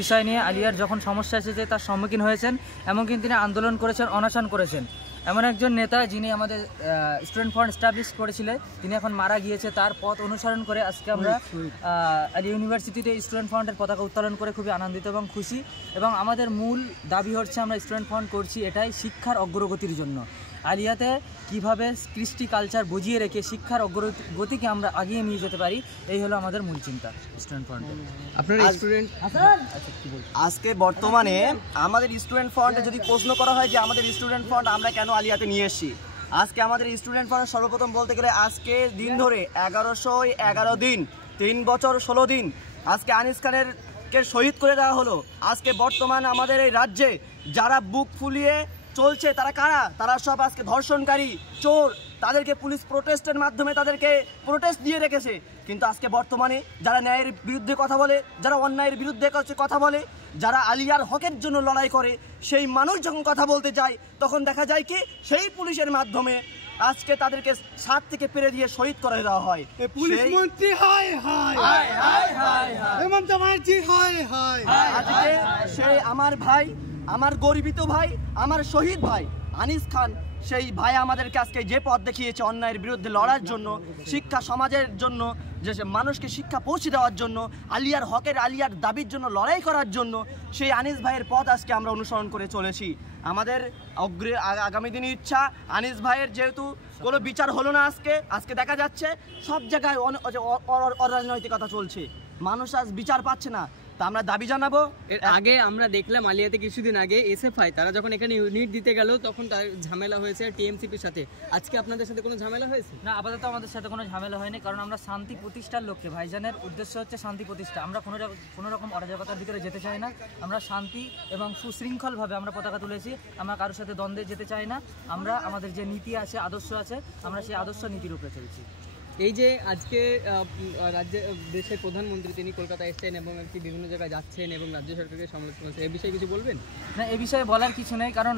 বিষয় নিয়ে আলিয়ার যখন সমস্যা এসেছে তার সম্মুখীন হয়েছেন, এমনকি তিনি আন্দোলন করেছেন, অনশন করেছেন। এমন একজন নেতা যিনি আমাদের স্টুডেন্ট ফ্রন্ট এস্টাবলিশ করেছিলেন, তিনি এখন মারা গিয়েছে। তার পথ অনুসরণ করে আজকে আমরা আলিয়া ইউনিভার্সিটিতে স্টুডেন্ট ফ্রন্টের পতাকা উত্তোলন করে খুবই আনন্দিত এবং খুশি। এবং আমাদের মূল দাবি হচ্ছে, আমরা স্টুডেন্ট ফ্রন্ট করছি এটাই শিক্ষার অগ্রগতির জন্য। আলিয়াতে কিভাবে কৃষ্টি কালচার বুঝিয়ে রেখে শিক্ষার অগ্রগতিকে আমরা আগিয়ে নিয়ে যেতে পারি, এই হলো আমাদের মূল চিন্তা স্টুডেন্ট ফ্রন্টের। আপনার স্টুডেন্ট আজকে বর্তমানে আমাদের স্টুডেন্ট ফ্রন্টে যদি প্রশ্ন করা হয় যে আমাদের স্টুডেন্ট ফ্রন্ট আমরা কেন আলিয়াতে নিয়ে এসেছি, আজকে আমাদের স্টুডেন্ট ফ্রন্ট সর্বপ্রথম বলতে গেলে আজকে দিন ধরে 1111 দিন 3 বছর 16 দিন আজকে আনিস খানের শহীদ করে দেওয়া হলো। আজকে বর্তমান আমাদের এই রাজ্যে যারা বুক ফুলিয়ে চলছে তারা কারা? তারা সব আজকে ধর্ষণকারী, চোর। তাদেরকে পুলিশ প্রোটেস্টের মাধ্যমে তাদেরকে প্রোটেস্ট দিয়ে রেখেছে। কিন্তু আজকে বর্তমানে যারা ন্যায়ের বিরুদ্ধে কথা বলে, যারা অন্যায়ের বিরুদ্ধে কথা বলে, যারা আলিয়ার হকের জন্য লড়াই করে, সেই মানুষ যখন কথা বলতে যায় তখন দেখা যায় কি সেই পুলিশের মাধ্যমে আজকে তাদেরকে 7 থেকে পেরে দিয়ে শহীদ করে দেওয়া হয়। পুলিশ মন্ত্রী আজকে সেই আমার ভাই, আমার গর্বিত ভাই, আমার শহীদ ভাই আনিস খান, সেই ভাই আমাদেরকে আজকে যে পথ দেখিয়েছে অন্যায়ের বিরুদ্ধে লড়ার জন্য, শিক্ষা সমাজের জন্য, যে মানুষকে শিক্ষা পৌঁছে দেওয়ার জন্য, আলিয়ার হকের, আলিয়ার দাবির জন্য লড়াই করার জন্য, সেই আনিস ভাইয়ের পথ আজকে আমরা অনুসরণ করে চলেছি। আমাদের আগামী দিনে ইচ্ছা, আনিস ভাইয়ের যেহেতু কোনো বিচার হলো না, আজকে দেখা যাচ্ছে সব জায়গায় অরাজনৈতিকতা চলছে, মানুষ আজ বিচার পাচ্ছে না। তা আমরা দাবি জানাবো। এর আগে আমরা দেখলাম আলিয়াতে কিছুদিন আগে এসএফআই তারা যখন এখানে ইউনিট দিতে গেল তখন তার ঝামেলা হয়েছে টিএমসিপির সাথে। আজকে আপনাদের সাথে কোনো ঝামেলা হয়েছে? না, আপাতত আমাদের সাথে কোনো ঝামেলা হয়নি, কারণ আমরা শান্তি প্রতিষ্ঠার লক্ষ্যে, ভাইজানের উদ্দেশ্য হচ্ছে শান্তি প্রতিষ্ঠা। আমরা কোনো রকম অরাজকতার ভিতরে যেতে চাই না। আমরা শান্তি এবং সুশৃঙ্খলভাবে আমরা পতাকা তুলেছি। আমরা কারোর সাথে দ্বন্দ্বে যেতে চাই না। আমরা আমাদের যে নীতি আছে, আদর্শ আছে, আমরা সেই আদর্শ নীতির উপরে চলছি। এই যে আজকে দেশের প্রধানমন্ত্রী তিনি কলকাতা এসছেন এবং বিভিন্ন জায়গায় যাচ্ছেন এবং রাজ্য সরকারকে সমালোচনা করছেন, এই বিষয়ে কিছু বলবেন? না, এ বিষয়ে বলার কিছু নেই, কারণ